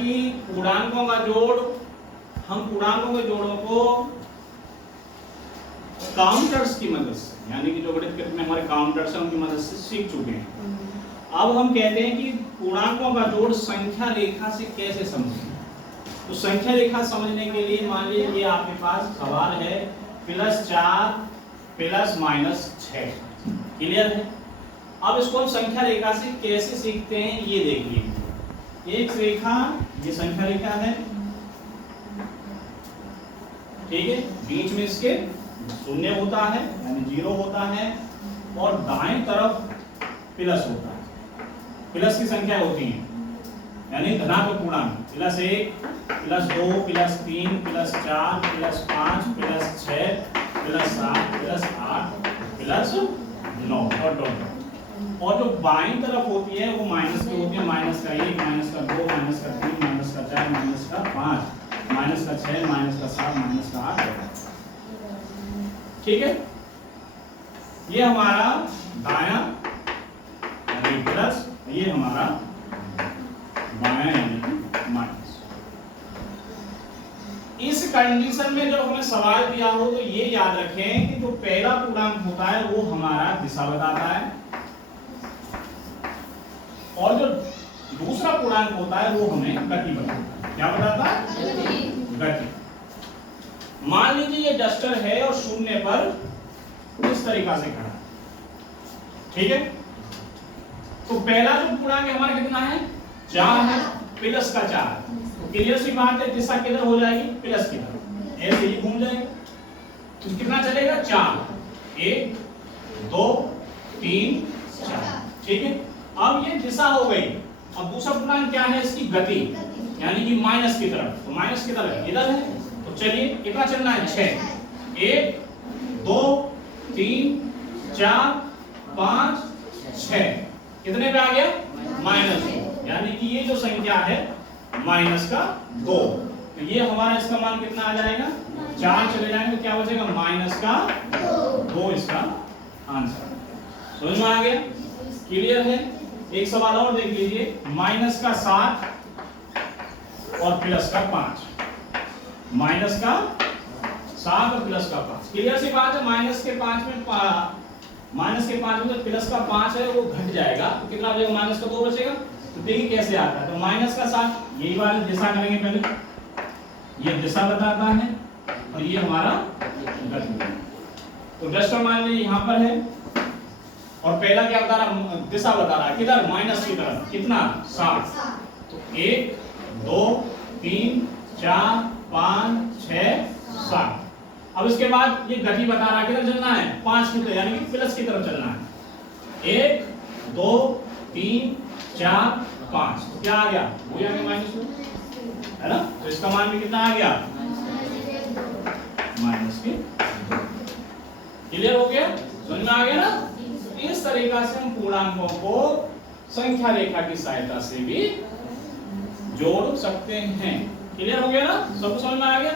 कि पूर्णांकों का जोड़, हम पूर्णांकों के जोड़ों को काउंटर्स की मदद से, यानी कि जो गणित में हमारे काउंटर्स हैं उनकी मदद से सीख चुके हैं। अब हम कहते हैं कि पूर्णांकों का जोड़ संख्या रेखा से कैसे समझें। तो संख्या रेखा समझने के लिए मान लीजिए ये आपके पास सवाल है +4 ±6, क्लियर है। अब इसको हम संख्या रेखा से कैसे सीखते हैं ये देखिए। एक रेखा, ये संख्या रेखा है, ठीक है, बीच में इसके शून्य होता है यानी 0 होता है और दाएं तरफ प्लस होता है। प्लस की संख्या होती है यानी धनात्मक पूर्णांक, +1 +2 +3 +4 +5 +6 +7 +8 +9 और डॉट। और जो बाईं तरफ होती है वो माइनस की होती है, -1 -2 -3 -4 -5 -6 -7 -8, ठीक है। ये हमारा दायां यानी प्लस, ये हमारा बायां यानी माइनस। इस कंडीशन में जब हमें सवाल दिया हो तो ये याद रखें कि जो पहला पूर्णांक होता है वो हमारा दिशा बताता है और जो दूसरा पूर्णांक होता है वो हमें गति बताता है। क्या बताता है? गति। मान लीजिए ये डस्टर है और शून्य पर इस तरीका से खड़ा, ठीक है। तो पहला जो पूर्णांक हमारा कितना है? 4 है, प्लस का 4। तो क्लियर सी बात है, दिशा किधर हो जाएगी? प्लस की तरफ, ऐसे ही घूम जाएगा। तो कितना चलेगा? 4, 1 2 3 4, ठीक है। अब ये दिशा हो गई। अब दूसरा पूर्णांक क्या है? इसकी गति, यानी कि माइनस की तरफ। तो माइनस की तरफ इधर है, तो चलिए कितना चलना है? 6, 1 2 3 4 5 6, कितने पे आ गया? -2, यानी कि ये जो संख्या है -2। तो ये हमारा इसका मान कितना आ जाएगा? 4 चले जाएंगे, क्या बचेगा? -2 इसका आंसर। समझ में आ गया? क्लियर है? एक सवाल और देख लीजिए, -7 और +5, -7 और +5। क्लियर सी बात है, -5 में +5 है वो घट जाएगा, तो कितना बचेगा? -2 बचेगा। तो देखिए कैसे आता है। तो -7, यही वाली दिशा करेंगे पहले, ये दिशा बताता है और ये हमारा गति। तो डस्टर मान लीजिए यहाँ पर है और पहला क्या बता रहा? दिशा बता रहा है, किधर? माइनस की तरफ। कितना? 7। तो 1 2 3 4 5 6 7। अब इसके बाद ये गति बता रहा है, किधर चलना है? 5 की तरफ, यानी कि प्लस की तरफ चलना है। 1 2 3 4 5, तो क्या आ गया? वही आ गया -2, है ना। तो इसका मान भी कितना आ गया? -2। क्लियर हो गया? समझ में आ गया ना? इस तरीका से हम पूर्णांकों को संख्या रेखा की सहायता से भी जोड़ सकते हैं। क्लियर हो गया ना? सबको समझ में आ गया?